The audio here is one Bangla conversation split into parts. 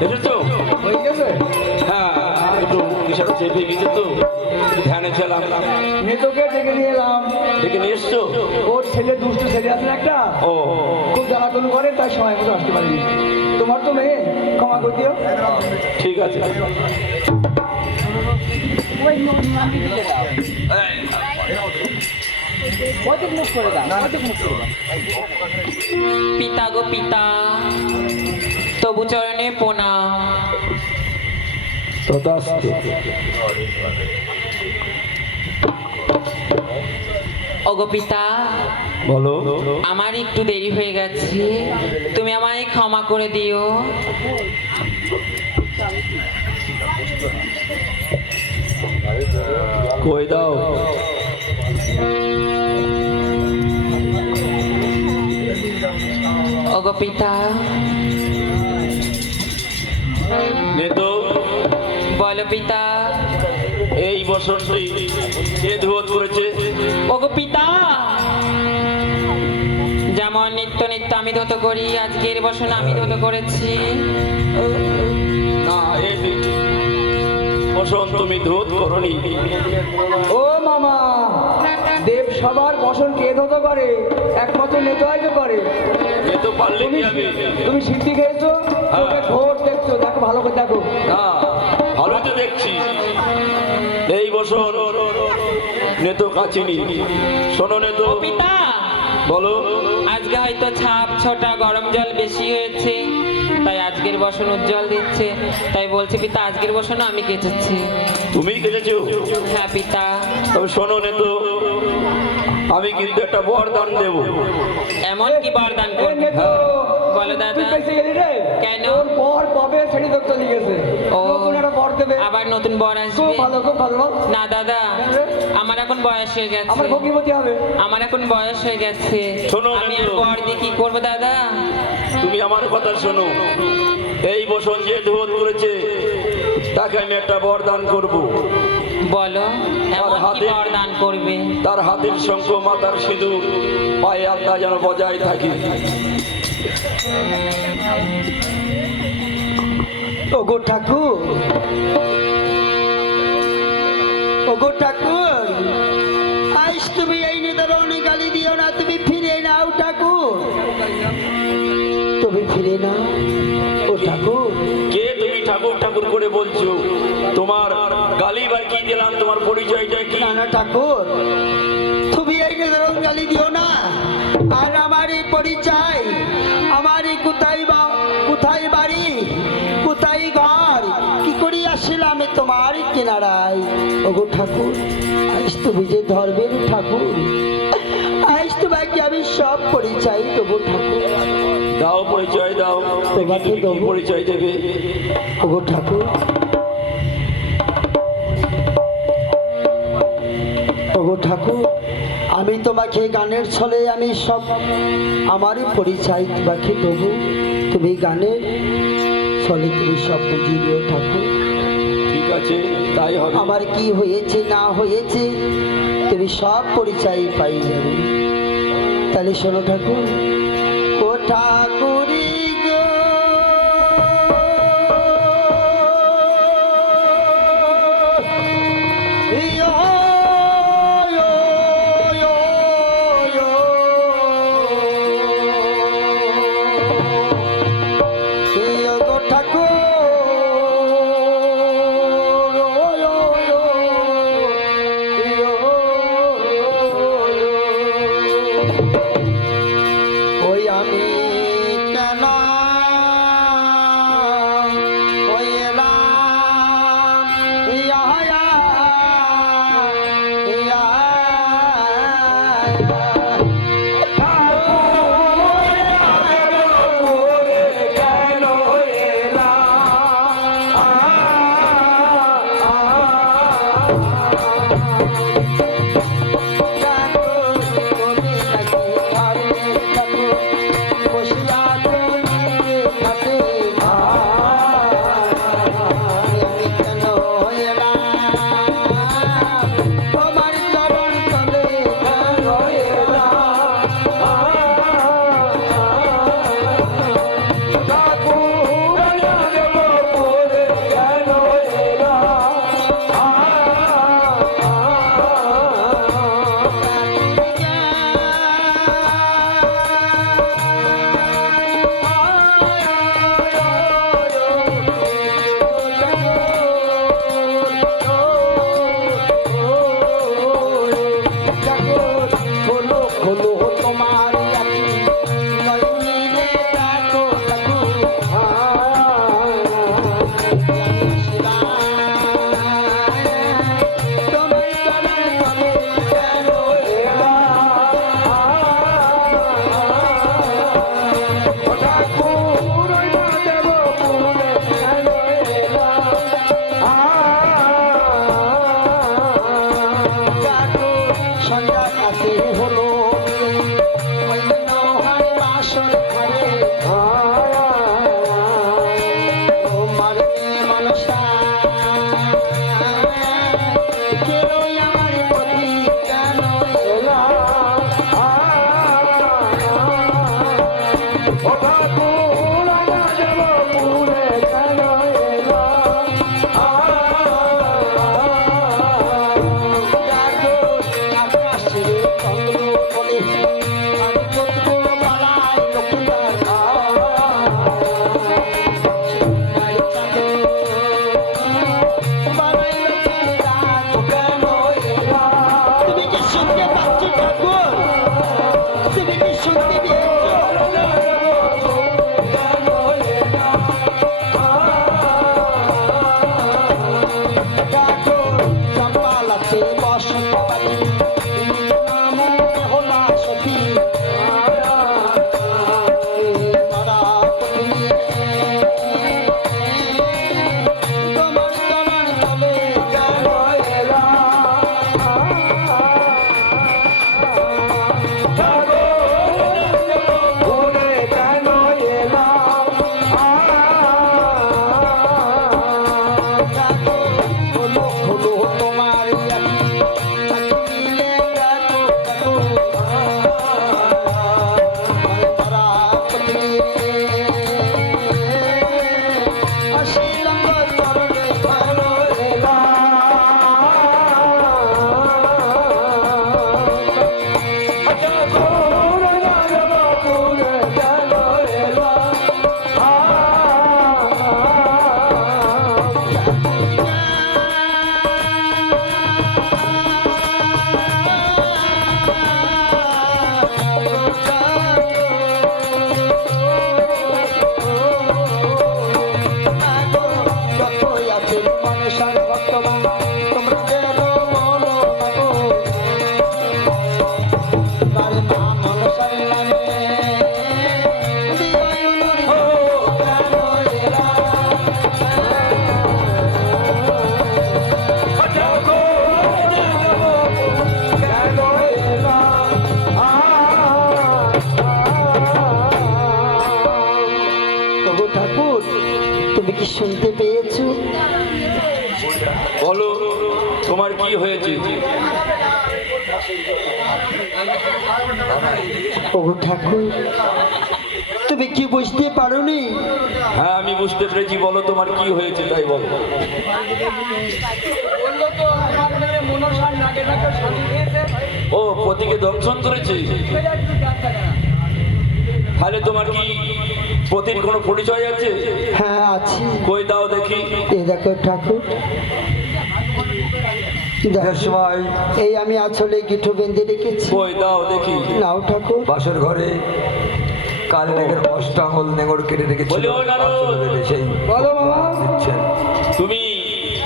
এসেছো? হয়ে গেছে? হ্যাঁ, একটু কিসের চেপে গেছে তো, ধ্যানে ছিলাম। নেতোকে ডেকে নিয়ে এলাম। ডেকে নিয়ে এসছো? ওর ছেলে দুষ্ট ছেলে আছে না একটা, ও খুব জ্বালাতন করে, তাই সময় মতো আসতে পারিনি। তোমার তো মেয়ে, ক্ষমা করে দিও। ঠিক আছে। পিতা গো পিতা, তবু চরণে প্রণাম। তথাস্তু। ওগো পিতা, বলো। আমার একটু দেরি হয়ে গেছে, তুমি আমায় ক্ষমা করে দিও। কই দাও। ওগো পিতা, নেতো, বলো পিতা। এই বছরটি কে ধুয়োত করেছে? ওগো পিতা, যেমন নিত্য নিত্য আমি ধৌত করি, আজকের বসন আমি ধৌত করেছি। না, এই বসন তুমি ধুত করনি। ও মামা, দেব সবার বসন কে ধত করে? একমাত্র নেতোয়াই তো করে। নেতো পারলে কি তুমি হবে? তুমি সিদ্ধি খেয়েছো, তোকে ভোট দেখছো, দেখো ভালো করে দেখো। না, ভালো তো দেখছি। এই বছর নেতো কাচিনি। শোনো নেতো। ও পিতা, বলো। আজকে হয়তো ছাপ ছোটা গরম জল বেশি হয়েছে, তাই আজকের বসন উজ্জ্বল দিচ্ছে। তাই বলছি পিতা, আজকের বসন আমি কেচেছি। তুমি কেটেছো? হ্যাঁ পিতা। তবে শোনো নেতো, আমি কিন্তু একটা বরদান দেব। এমন কি বরদান এ করবে? নেতো, বলো দাদা। তুই পেছে গেলি রে? কেন? তোর বর কবে ছেড়ে দোক চলে গেছে, ও, নতুন একটা বর দেবে। আবার নতুন বর খুব আসবে? ভালো, খুব ভালো। না দাদা, আমার এখন বয়স হয়ে গেছে। আমার ভগ্নিপতি হবে। আমার এখন বয়স হয়ে গেছে, শোনো আমি নেতো। আর বর দিয়ে কি করবো দাদা? তুমি আমার কথা শোনো। এই বছর যে ধুয়োত করেছে তাকে আমি একটা বরদান করব। বলো, এমন কি হাতে- বরদান করবে? তার হাতের শঙ্খ, মাথার সিঁদুর, পায়ে আলতা যেন বজায় থাকে। ওগো ঠাকুর, ওগো ঠাকুর, আজ তুমি এই নিদারণে গালি দিও না, তুমি ফিরে নাও ঠাকুর, তুমি ফিরে নাও। ও ঠাকুর, কে তুমি ঠাকুর ঠাকুর করে বলছো? তোমার গালি বা কি দিলাম? তোমার পরিচয়টা কি? না না ঠাকুর, তুমি এই নিদারণ গালি দিও না। আর আমার এই পরিচয়, আমার এই কোথায় কোথায় বাড়ি, কোথায় ঘর, কি করি আসিলাম তোমার কিনারায়। ওগো ঠাকুর, আজ তুমি যে ধর্মের ঠাকুর, আজ তোমাকে আমি সব পরিচয় দেবো ঠাকুর। দাও পরিচয় দাও। তোমাকে তুমি কি দেবো। পরিচয় দেবে? ওগো ঠাকুর, ওগো ঠাকুর, আমি তোমাকে গানের ছলে আমি সব আমারই পরিচয় তোমাকে দেবো। তুমি গানের ছলে তুমি সব বুঝিয়ে দিও ঠাকুর। ঠিক আছে, তাই হবে। আমার কি হয়েছে না হয়েছে তুমি সব পরিচয় পাই যাবে। তাহলে শোনো ঠাকুর। ও ঠাকুরি গো, ইয়ো, ইয়ো, ইয়ো, ইয়ো। ইয়ো গো ঠাকুর, ইয়ো, ইয়ো, ইয়ো, ইয়ো। ওই আমি আর কত বালাই লক্ষ্মীবার সোনার চাঁদ বালাই লক্ষ্মীবার কেন এলা? তুমি কি শুনতে পাচ্ছ ঠাকুর? তুমি কি শুনতে পেয়েছো? ঠাকুর চম্পালাতে বসন্ত পাখি তুমি নাম হলা সতী তারা তুমি তোমার চরণ তলে কেন এলা? ঘুরে কেন এলা? হলো হলো তোমার চাকরিলে দেখো দেখো তারা তুমি আসিলাম চরণে কেন এলা? মনসার ভক্তবান তোমরা কেন বলো মাগো তারে মা মনসার নামে দিবায়ুর হো কেন এলা? কেন এলা? ওগো ঠাকুর তুমি কি শুনতে পেয়েছো? বলো তোমার কি হয়েছে? ওগো ঠাকুর তুমি কি বুঝতে পারোনি? হ্যাঁ আমি বুঝতে পেরেছি, বলো তোমার কি হয়েছে তাই বলো। ও পতিকে দংশন করেছে? তাহলে তোমার কি পতির কোনো পরিচয় আছে? হ্যাঁ আছি। কই দাও দেখি। এই দেখো ঠাকুর এই আমি আসলে গিঠু বেঁধে রেখেছি। কই দাও দেখি। নাও ঠাকুর। বাসর ঘরে কাল নেগের অষ্টাঙ্গল নেগর কেটে রেখেছিল। বলি ও নারদ। সেই বলো বাবা। দিচ্ছেন। তুমি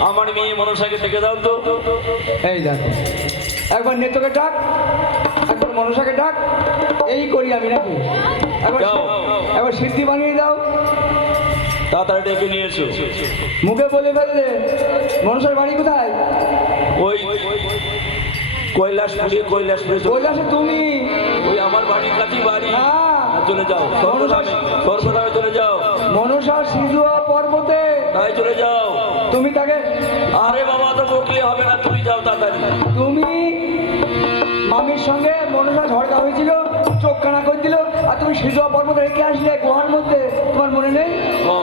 আমার মেয়ে মনসাকে ডেকে দাও তো। এই দেখো একবার নেত্রকে ডাক, একবার মনসাকে ডাক, এই করি আমি নাকি? একবার যাও। একবার সিদ্ধি বানিয়ে দাও। তাড়াতাড়ি ডেকে নিয়ে এসো। মুখে বলে ফেললে মনসার বাড়ি কোথায়? ওই কৈলাসপুরে কৈলাসে তুমি? ওই আমার বাড়ির কাছেই বাড়ি। না। চলে যাও সর্বধামে, সর্বধামে চলে যাও। মনসা সিজুয়া পর্বতে তাই চলে যাও। তুমি তাকে, আরে বাবা তো বকলে হবে না, তুমি যাও তাড়াতাড়ি। তুমি মামির সঙ্গে মনসা ঝড়কা হয়েছিল, চোখ কানা করে দিল, আর তুমি সিজুয়া পর্বতে রেখে আসলে গুহার মধ্যে, তোমার মনে নেই? ও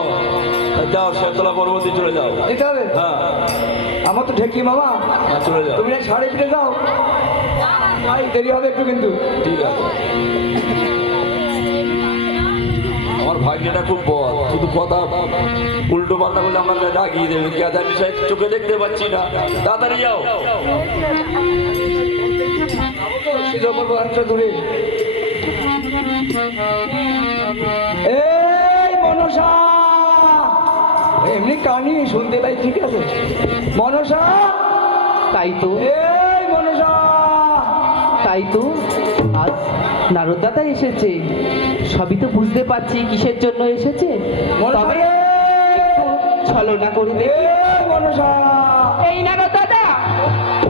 যাও শেতলা পর্বতে চলে যাও। যেতে হবে? হ্যাঁ আমার তো ঢেকি মামা, হ্যাঁ, চলে যাও। তুমি না সাড়ে ফিরে যাও, ভাই দেরি হবে একটু কিন্তু। ঠিক আছে। আমার ভাগ্যটা খুব বদ, শুধু কথা উল্টো পাল্টা বলে আমাকে রাগিয়ে দেবে। কে জানি সাহেব চোখে দেখতে পাচ্ছি না। তাড়াতাড়ি যাও। সিজুয়া পর্বত হাতটা ধরে, এই মনসা, এমনি কানি শুনতে পাই, ঠিক আছে? মনসা, তাই তো, এই মনসা, তাই তো, আজ নারদ দাদা এসেছে। সবই তো বুঝতে পারছি কিসের জন্য এসেছে। মনসা তবে রে, ছলনা করে দেখি। এই মনসা, এই নারদ দাদা,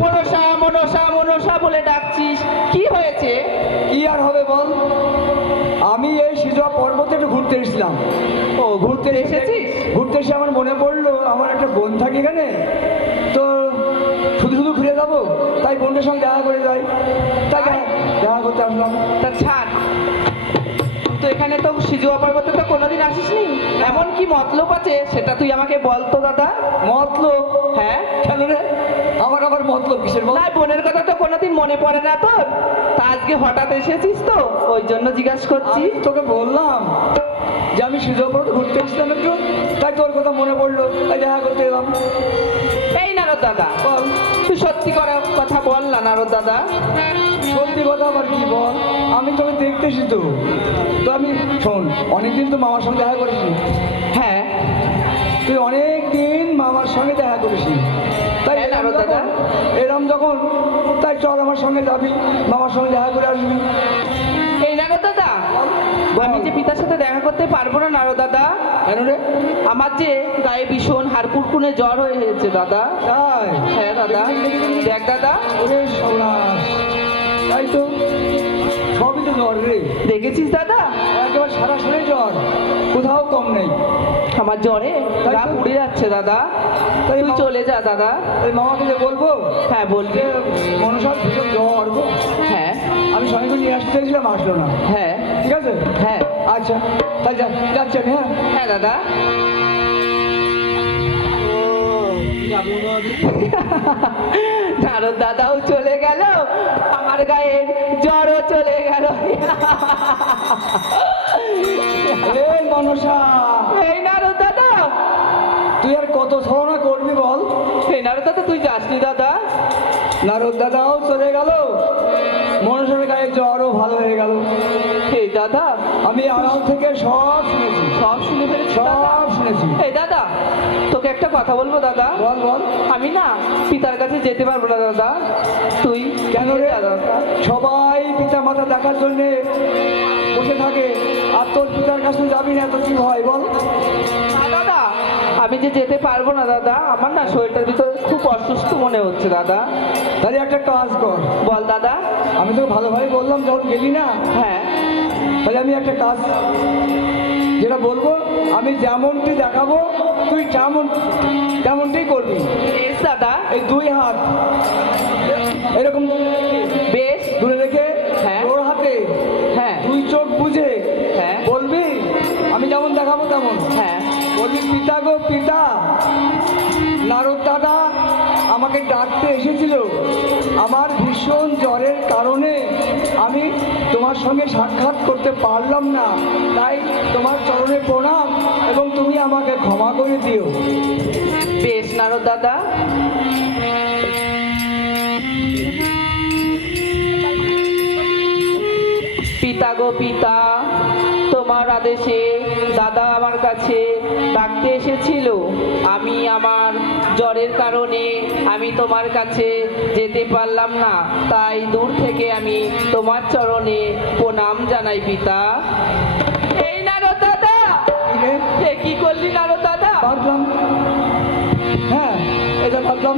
মনসা মনসা মনসা বলে ডাকছিস, কি হয়েছে? কি আর হবে বল? আমি এই সিজুয়া পর্বতে একটু ঘুরতে এসেছিলাম। ও, ঘুরতে এসেছিস? ঘুরতে এসে আমার মনে পড়লো আমার একটা বোন থাকে এখানে, তো শুধু শুধু ঘুরে যাবো, তাই বোনদের সঙ্গে দেখা করে যাই, তাই দেখা করতে আসলাম। তা ছাড় তো, এখানে তো সিজুয়া পর্বতে তো কোনোদিন আসিসনি, এমন কি মতলব আছে সেটা তুই আমাকে বল তো দাদা। মতলব? হ্যাঁ, কেন রে, আমার আবার মতলব কিসের বল? না বোনের কথা তো কোনোদিন মনে পড়ে না তোর? তা আজকে হঠাৎ এসেছিস তো ওই জন্য জিজ্ঞাসা করছি। আমি তোকে বললাম যে আমি সিজোপাড়া ঘুরতে এসেছিলাম একটু, তাই তোর কথা মনে পড়লো, তাই দেখা করতে এলাম। এই নারদ দাদা, বল, তুই সত্যি কথা বল না নারদ দাদা। সত্যি কথা আবার কি বল, আমি তোকে দেখতেছি তো। তো আমি শোন, অনেকদিন তো মামার সঙ্গে দেখা করিসনি। হ্যাঁ তুই অনেক দিন মামার সঙ্গে দেখা করিসনি, তাই হ্যাঁ, নারদ দাদা। এরম যখন, তাই চল আমার সঙ্গে যাবি, মামার সঙ্গে দেখা করে আসবি। এই নারদ দাদা, আমি যে পিতার সাথে দেখা করতে পারবো না নারদ দাদা। কেন রে? আমার যে গায়ে ভীষণ হাড়কুড়কুড়ে জ্বর হয়েছে দাদা। তাই? হ্যাঁ দাদা, দেখ দাদা। ওরে সর্বনাশ, তাই তো, সবই তো জ্বর রে, দেখেছিস দাদা? একেবারে সারা শরীর জ্বর, কোথাও কম নেই। আমার জ্বরে গা পুড়ে যাচ্ছে দাদা। তাই তুই চলে যা দাদা। এই মামাকে যে বলবো হ্যাঁ বলবি। যে মনসার ভীষণ জ্বর গো। হ্যাঁ আমি সঙ্গে করে নিয়ে আসতে চাইছিলাম, আসলো না। হ্যাঁ ঠিক আছে? হ্যাঁ আচ্ছা, তাই যাচ্ছি আমি, হ্যাঁ। হ্যাঁ দাদা। নারদ দাদাও চলে গেল, আমার গায়ের জ্বরও চলে গেল। এই মনসা, এই নারদ দাদা, তুই আর কত ছলনা করবি বল? এই নারদ দাদা তুই যাসনি দাদা। নারদ দাদাও চলে গেল, মনসার গায়ে জ্বরও ভালো হয়ে গেল। এই দাদা, আমি আড়াল থেকে সব শুনেছি, সব শুনে ফেলেছি সব শুনেছি। এই দাদা, তোকে একটা কথা বলবো দাদা। বল বল। আমি না পিতার কাছে যেতে পারবো না দাদা। তুই কেন রে? দাদা, সবাই পিতা মাতা দেখার জন্য বসে থাকে, আর তোর পিতার কাছে যাবি না, তো কি হয় বল? না দাদা, আমি যে যেতে পারবো না দাদা। আমার না শরীরটার ভিতরে খুব অসুস্থ মনে হচ্ছে দাদা। তাহলে একটা কাজ কর, বল দাদা। আমি তো ভালোভাবে বললাম যখন গেলি না, হ্যাঁ তাহলে আমি একটা কাজ যেটা বলবো, আমি যেমনটি দেখাবো তুই তেমনটাই করবি। বেশ দাদা, এই দুই হাত এরকম বেশ। দূরে রেখে হ্যাঁ। তোর হাতে হ্যাঁ দুই চোখ বুঝে হ্যাঁ বলবি, আমি যেমন দেখাবো তেমন হ্যাঁ। বলবি, পিতা গো পিতা, নারদ দাদা আমাকে ডাকতে এসেছিল, আমার ভীষণ জ্বরের কারণে আমি তোমার সঙ্গে সাক্ষাৎ করতে পারলাম না, তাই তোমার চরণে প্রণাম এবং তুমি আমাকে ক্ষমা করে দিও। বেশ নারদ দাদা। পিতা গো পিতা, তোমার আদেশে দাদা আমার কাছে ডাকতে এসেছিল। আমি আমার জ্বরের কারণে আমি তোমার কাছে যেতে পারলাম না, তাই দূর থেকে আমি তোমার চরণে প্রণাম জানাই পিতা। এই নারদ দাদা, কি রে? এ কি করলি নারদ দাদা? ভাবলাম, হ্যাঁ এটা ভাবলাম,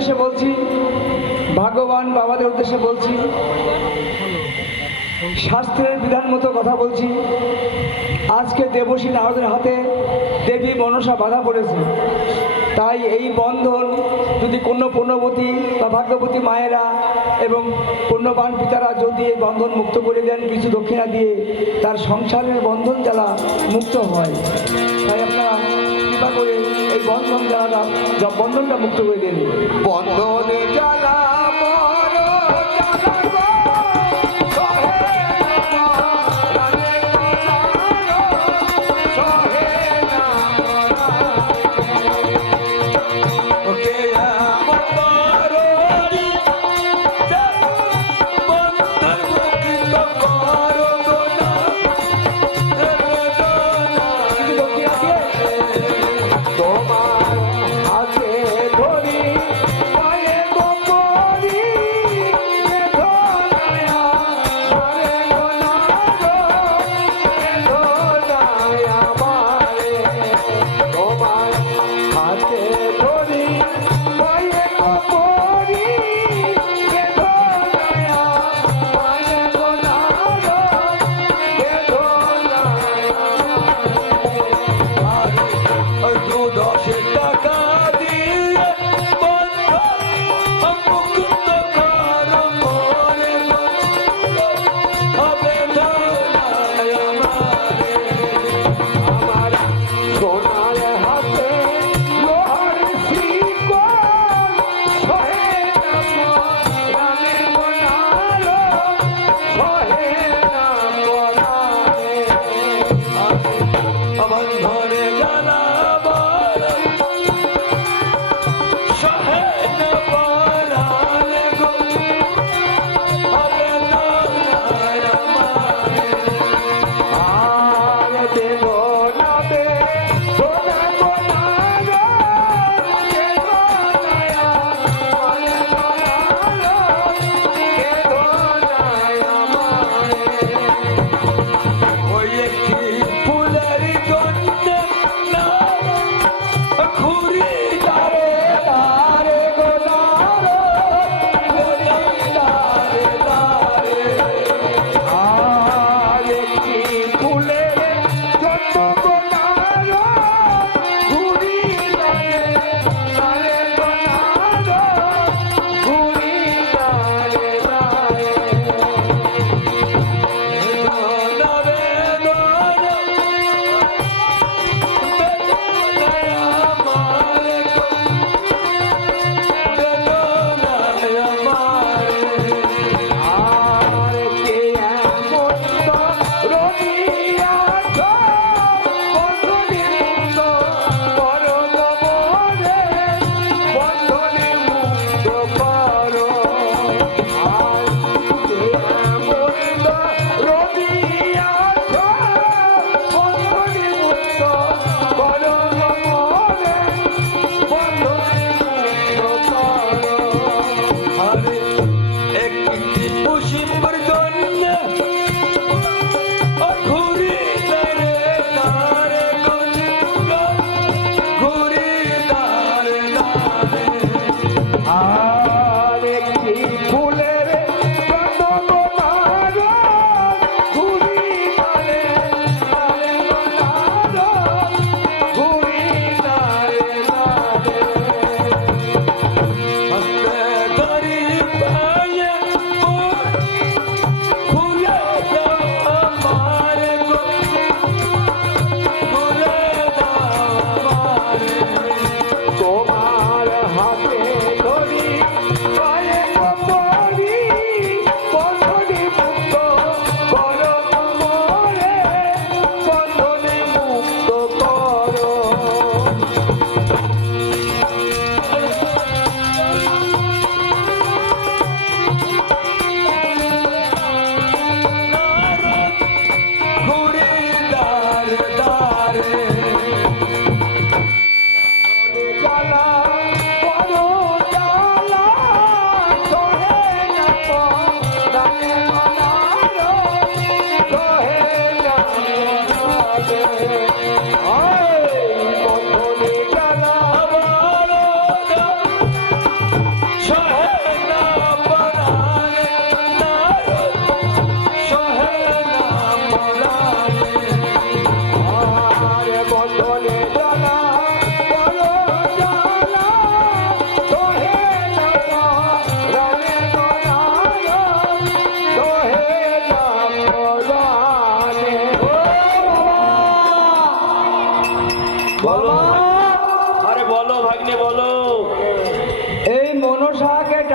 উদ্দেশ্যে বলছি, ভাগ্যবান বাবাদের উদ্দেশ্যে বলছি, শাস্ত্রের বিধান মতো কথা বলছি। আজকে দেবশ্রী নারদের হাতে দেবী মনসা বাধা পড়েছে। তাই এই বন্ধন যদি কোনো পুণ্যবতী বা ভাগ্যবতী মায়েরা এবং পুণ্যবান পিতারা যদি এই বন্ধন মুক্ত করে দেন কিছু দক্ষিণা দিয়ে, তার সংসারের বন্ধন জ্বালা মুক্ত হয়। তাই আপনারা কৃপা করে এই বন্ধনটা মুক্ত করে দেন। বন্ধনে জ্বালা তোমার হাতে ধরি পায়ে গোপন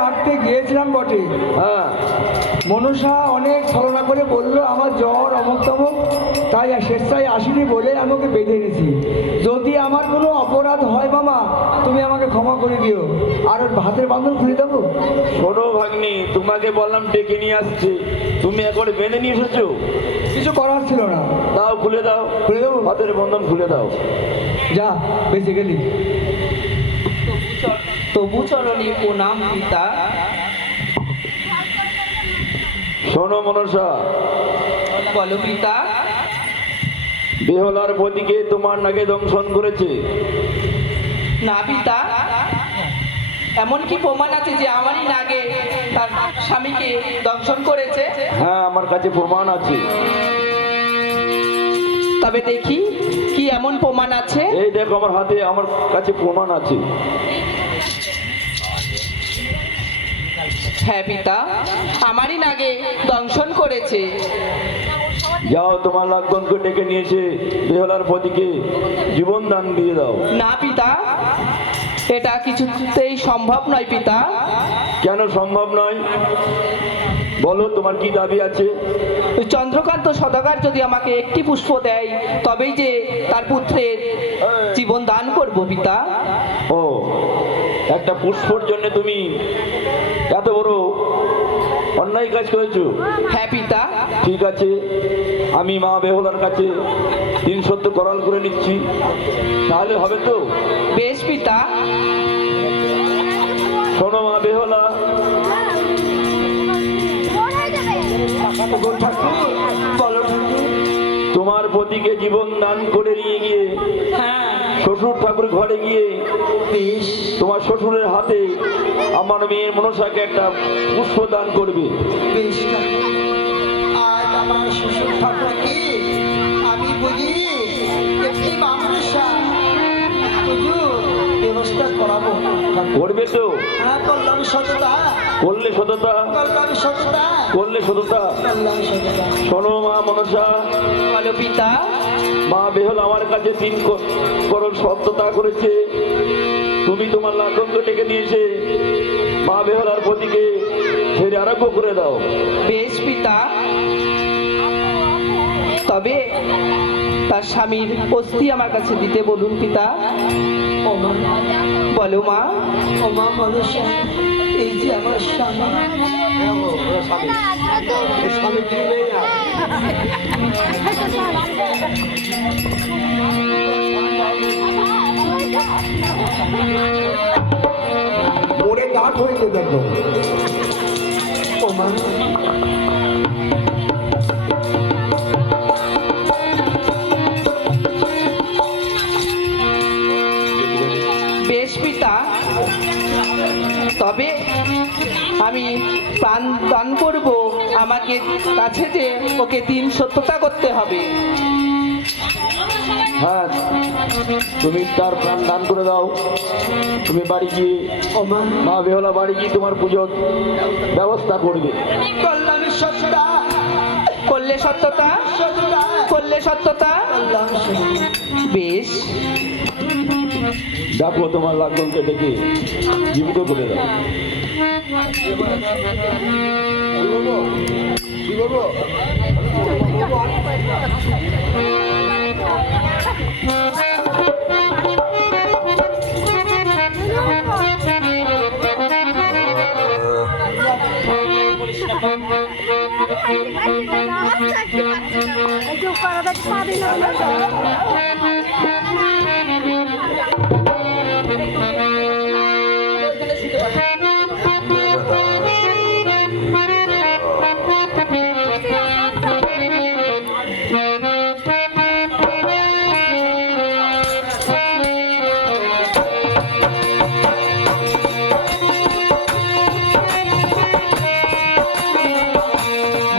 ডাকতে গিয়েছিলাম বটে, হ্যাঁ, মনসা অনেক ছলনা করে বললো আমার জ্বর অমুক তমুক, তাই স্বেচ্ছায় আসিনি বলে আমাকে বেঁধে এনেছি। যদি আমার কোনো অপরাধ হয় মামা, তুমি আমাকে ক্ষমা করে দিও, আর ওর ভাতের বান্ধন খুলে দেবো। শোনো ভাগ্নি, তোমাকে বললাম ডেকে নিয়ে আসছে, তুমি একবার বেঁধে নিয়ে এসেছো। কিছু করার ছিল না। দাও, খুলে দাও, খুলে দেবো? হাতের বন্ধন খুলে দাও। যা, বেঁচে গেলি। তবু চরণে প্রণাম পিতা। শোনো মনসা, বলো পিতা। বেহলার পতিকে তোমার নাকে দংশন করেছে। না পিতা, এমন কি প্রমাণ আছে যে আমারই নাগে তার স্বামীকে দংশন করেছে? হ্যাঁ, আমার কাছে প্রমাণ আছে। তবে দেখি কি এমন প্রমাণ আছে। এই দেখো আমার হাতে, আমার কাছে প্রমাণ আছে। হ্যাঁ পিতা, আমারই নাগে দংশন করেছে। যাও, তোমার লাগনকে ডেকে নিয়েছে, বেহলার পতিকে জীবন দান দিয়ে দাও। না পিতা, এটা কিছুতেই সম্ভব নয় পিতা। কেন সম্ভব নয়? বলো, তোমার কি দাবি আছে? চন্দ্রকান্ত সদাগর যদি আমাকে একটি পুষ্প দেয়, তবেই যে তার পুত্রের জীবন দান করব পিতা। ও, একটা পুষ্পর জন্য তুমি এত বড় অন্যায় কাজ করেছো? হ্যাঁ পিতা। ঠিক আছে, আমি মা বেহলার কাছে 3 সত্য করাল করে নিচ্ছি, তাহলে হবে তো? বেশ পিতা। শোনো মা বেহলা, তোমার পতিকে জীবন দান করে নিয়ে গিয়ে হ্যাঁ শ্বশুর ঠাকুর ঘরে গিয়ে তোমার শ্বশুরের হাতে আমার মেয়ের মনসাকে একটা পুষ্প দান করবে। বেশ, আজ আমার শ্বশুর ঠাকুরকে আমি বুঝি একটি মামলা বুঝু ব্যবস্থা করাবো। করবে তো? হ্যাঁ, করলাম সততা, করলে সততা, করলাম সততা, করলে সততা। করলাম সততা। শোনো মা মনসা, বলো পিতা। মা বেহল আমার কাছে 3 করোড় সত্যতা করেছে। তুমি তোমার লাগনকে ডেকে নিয়েছে, মা বেহলার পতিকে ছেড়ে আরোগ্য করে দাও। বেশ পিতা। তবে তার স্বামীর অস্থি আমার কাছে দিতে বলুন পিতা। ও মা, বলো মা। ও মা মনসা, এই যে আমার স্বামী, ওরে গাঠ হয়ে যাবে একদম। ও মা, বেশ পিতা। তবে আমি প্রাণ দান করব, আমাকে কাছে যে ওকে 3 সত্যতা করতে হবে। হ্যাঁ, তুমি তার প্রাণ দান করে দাও। তুমি বাড়ি গিয়ে, ও মা, মা বেহলা বাড়ি গিয়ে তোমার পুজোর ব্যবস্থা করবে। করলাম সততা, করলে সত্যতা, সততা, করলে সত্যতা। করলাম সততা। বেশ। দেখো তোমার লাগনকে ডেকে জীবিত করে দাও।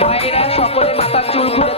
মায়েরা সকলে মাথার চুল খুলে